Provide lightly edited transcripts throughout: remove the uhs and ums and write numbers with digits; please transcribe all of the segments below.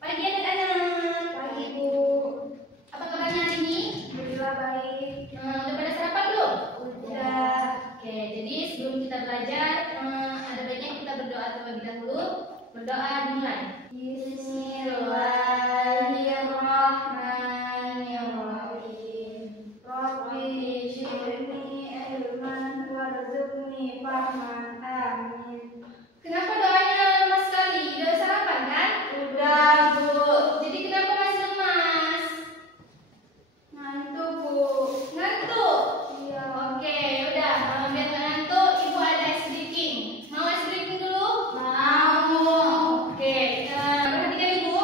Pagi anak-anak. Pagi Bu. Apa kabarnya hari ini? Alhamdulillah baik. Udah pada sarapan belum? Udah. Oke, jadi sebelum kita belajar, ada baiknya kita berdoa terlebih dahulu. Berdoa dimulai. Bismillahirrahmanirrahim. Rabbi zidni ilman warzuqni fahman. Amin. Kenapa doanya lemas sekali? Udah sarapan kan? Udah Bu. Jadi kenapa masih lemas? Ngantuk Bu. Ngantuk? Iya. Oke, udah. Biar nggak ngantuk, Ibu ada ice breaking. Mau ice breaking dulu? Mau. Oke, perhatikan Ibu.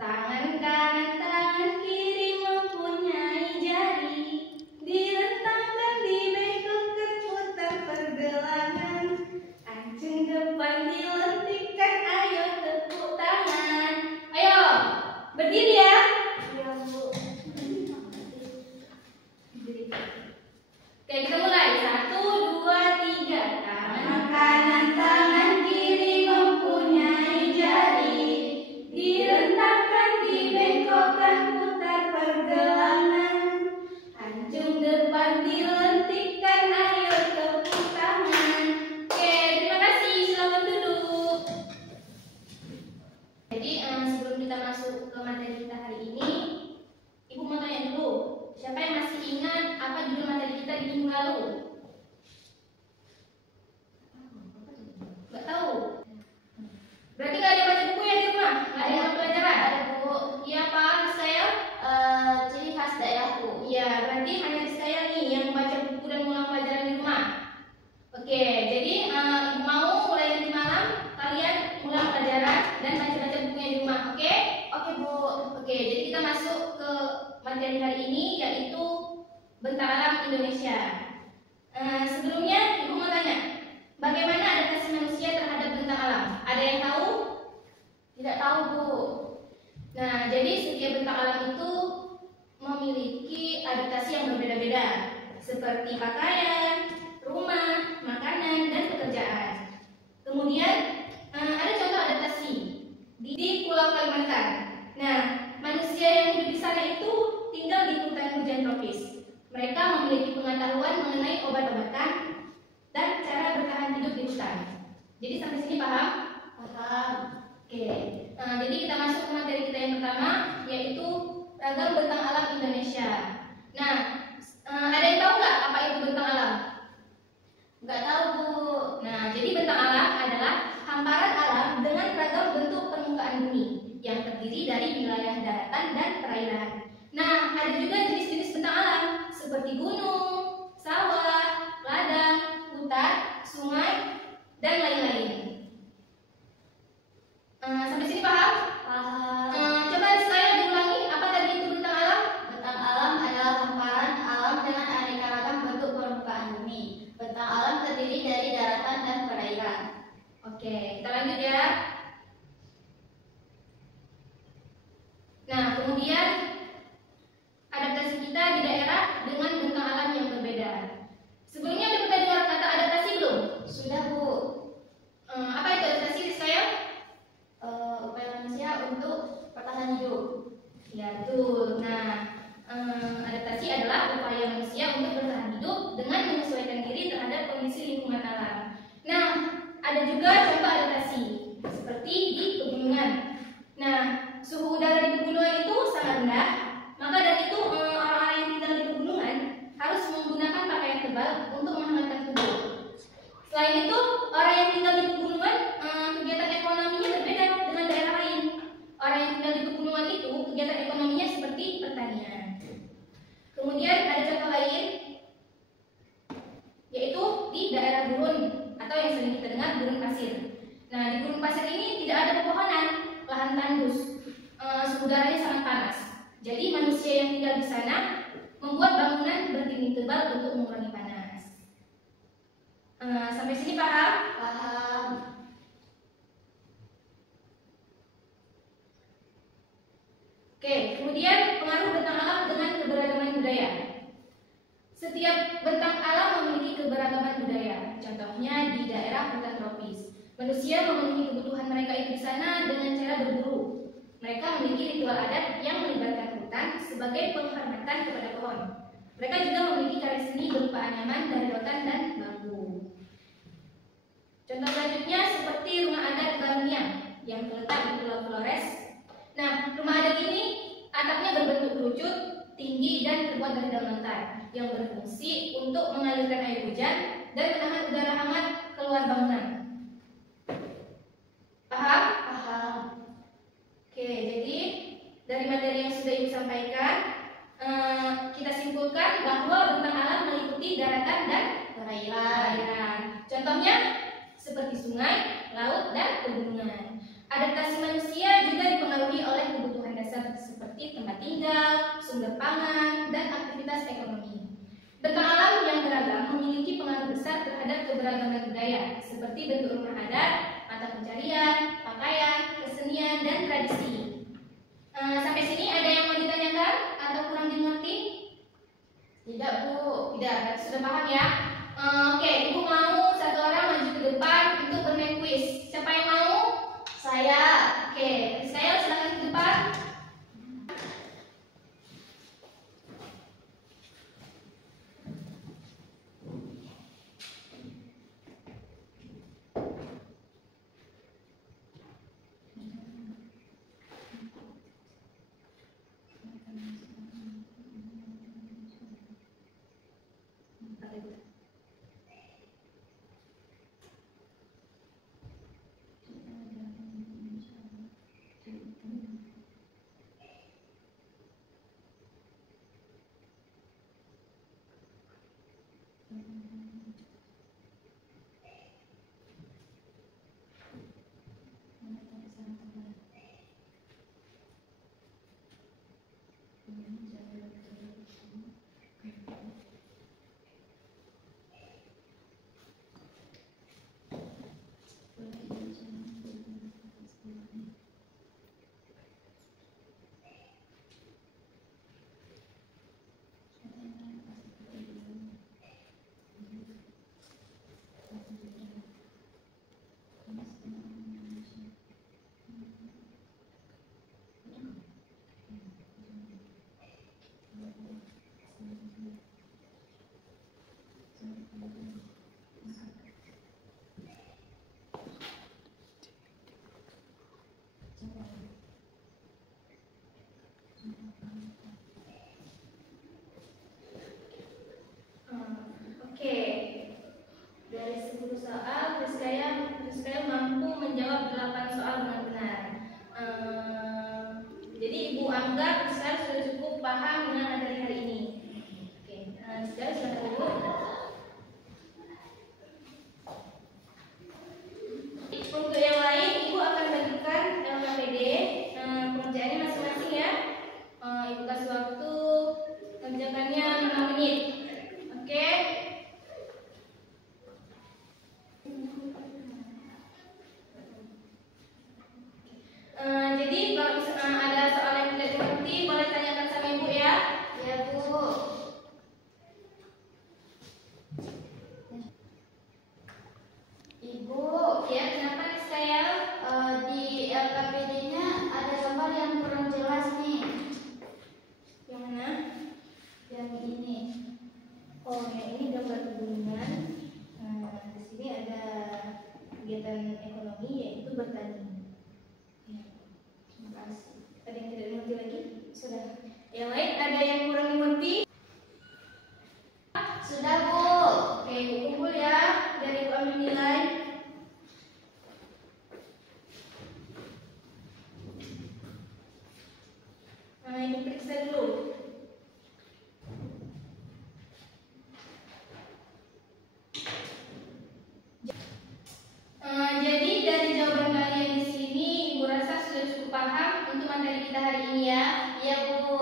Tangan kanan, tangan kiri mempunyai jari. Direntangkan, dibengkokkan, putar pergelangan. Anjing depan dilentikkan, ayo tepuk tangan. Ayo, berdiri ya. Iya Bu. Oke, kita mulai. 1, 2, 3. Tangan kanan, tangan kiri mempunyai jari. Direntangkan, dibengkokkan, putar pergelangan. Anjung depan dilentikkan, ayo tepuk tangan. Oke, terima kasih. Selamat duduk. Jadi sebelum kita masuk ke materi kita hari ini, Ibu mau tanya dulu, siapa yang masih ingat apa judul materi kita di minggu lalu? Nggak tahu. Berarti nggak ada baca buku ya di rumah? Nggak ada yang pelajaran? Ada Bu. Iya Pak, saya. Ciri khas daerahku. Iya, berarti hanya saya nih yang baca buku dan mengulang pelajaran di rumah. Oke, jadi Ibu mau mulai nanti malam kalian ulang pelajaran dan baca-baca bukunya di rumah. Oke? Oke Bu. Oke, jadi kita masuk ke materi hari ini yaitu Bentang Alam Indonesia. Sebelumnya Ibu mau tanya, bagaimana adaptasi manusia terhadap bentang alam? Ada yang tahu? Tidak tahu Bu. Nah, jadi setiap bentang alam itu memiliki adaptasi yang berbeda-beda, seperti pakaian, rumah, makanan, dan pekerjaan. Kemudian ada contoh adaptasi di Pulau Kalimantan. Nah, manusia yang hidup di sana itu tinggal di hutan hujan tropis. Mereka memiliki pengetahuan mengenai obat-obatan dan cara bertahan hidup di hutan. Jadi sampai sini paham? Paham. Oke. Jadi kita masuk ke materi kita yang pertama, yaitu ragam bentang alam Indonesia. Nah, ada yang tahu nggak apa itu bentang alam? Nggak tahu Bu. Nah, jadi bentang alam adalah hamparan alam dengan ragam bentuk permukaan bumi yang terdiri dari wilayah daratan dan perairan. Nah, ada juga jenis-jenis bentang alam seperti gunung, sawah, ladang, hutan, sungai, dan lain-lain. Sampai sini paham? Paham. Coba saya diulangi, apa tadi itu bentang alam? Bentang alam adalah hamparan alam dengan aneka ragam bentuk permukaan bumi. Bentang alam terdiri dari daratan dan perairan. Oke, kita lanjut ya. Nah, kemudian adaptasi kita di daerah dengan bentang alam yang berbeda. Sebelumnya udah pernah dengar kata adaptasi belum? Sudah Bu. Apa itu adaptasi saya? Upaya manusia untuk bertahan hidup. Ya, betul. Nah, adaptasi adalah upaya manusia untuk bertahan hidup dengan menyesuaikan diri terhadap kondisi lingkungan alam. Nah, ada juga contoh adaptasi seperti di pegunungan. Nah, suhu udara di pegunungan itu sangat rendah, maka dari itu orang-orang yang tinggal di pegunungan harus menggunakan pakaian tebal untuk menghangatkan tubuh. Selain itu, orang yang tinggal di pegunungan kegiatan ekonominya berbeda dengan daerah lain. Orang yang tinggal di pegunungan itu kegiatan ekonominya seperti pertanian. Kemudian ada contoh lain, yaitu di daerah gurun atau yang sering kita dengar gurun pasir. Nah, di gurun pasir ini tidak ada pepohonan, lahan tandus, suhu udaranya sangat panas. Jadi manusia yang tinggal di sana membuat bangunan berdinding tebal untuk mengurangi panas. Sampai sini paham? Paham. Oke, kemudian pengaruh bentang alam dengan keberagaman budaya. Setiap bentang alam memiliki keberagaman budaya. Contohnya di daerah hutan tropis, manusia memenuhi kebutuhan mereka itu di sana dengan cara berburu. memiliki ritual adat yang melibatkan hutan sebagai penghormatan kepada pohon. Mereka juga memiliki karya seni berupa anyaman dari rotan dan bambu. Contoh selanjutnya seperti rumah adat Bamiyan yang terletak di Pulau Flores. Nah, rumah adat ini atapnya berbentuk kerucut, tinggi dan terbuat dari daun lontar yang berfungsi untuk mengalirkan air hujan dan menahan udara hangat keluar bangunan. Paham? Paham. Oke, jadi dari materi yang sudah Ibu sampaikan, kita simpulkan bahwa bentang alam meliputi daratan dan perairan. Contohnya seperti sungai, laut, dan pegunungan. Adaptasi manusia juga dipengaruhi oleh kebutuhan dasar seperti tempat tinggal, sumber pangan, dan aktivitas ekonomi. Bentang alam yang beragam memiliki pengaruh besar terhadap keberagaman budaya, seperti bentuk rumah adat, mata pencarian, pakaian, kesenian, dan tradisi. Sampai sini ada yang mau ditanyakan atau kurang dimengerti? Tidak, Bu. Tidak, berarti sudah paham ya? Oke, Ibu mau satu orang maju ke depan untuk bermain kuis. Siapa yang mau? Saya. Oke, saya silakan ke depan. Oke, dari 10 soal, Rizkaya mampu menjawab 8 soal dengan benar. Jadi Ibu anggap Rizkaya sudah cukup paham dengan materi hari ini. Oke, Rizkaya silakan Ibu. Untuk yang lain, Ibu akan bagikan LKPD pengerjaannya masing-masing ya. Ibu kasih waktu mengerjakannya 5 menit. Oke. Jadi kalau misalnya ada soal yang tidak dimengerti, boleh tanyakan sama Ibu ya. Ya, Bu. Ibu, Ya, kenapa saya? di LKPD-nya ada gambar yang kurang jelas nih. Yang mana? Yang ini. Oh, yang ini gambar pegunungan. Di sini ada kegiatan ekonomi yaitu bertani. Ya, terima kasih. Ada yang tidak dimengerti lagi? Sudah. Yang lain ada yang kurang dimengerti? Sudah, Bu. Oke, Ibu kumpul ya. Dari Ibu ambil nilai. Ibu periksa dulu. Jadi dari jawaban kalian di sini, Ibu rasa sudah cukup paham untuk materi kita hari ini ya. Iya, Bu.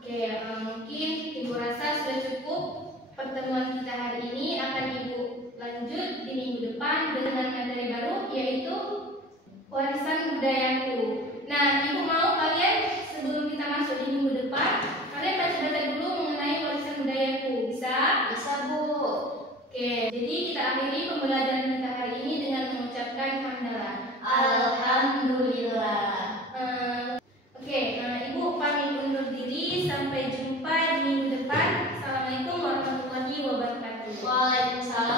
Oke, mungkin Ibu rasa sudah cukup. Pertemuan kita hari ini akan Ibu lanjut di minggu depan dengan materi baru yaitu warisan budayaku. Nah, Ibu mau kalian sebelum kita masuk di minggu depan, kalian baca-baca dulu mengenai warisan budayaku. Bisa? Bisa, Bu. Oke, jadi kita akhiri pembelajaran kita hari ini dengan mengucapkan hamdalah. Alhamdulillah. Oke, wabarakatuh. Waalaikumsalam.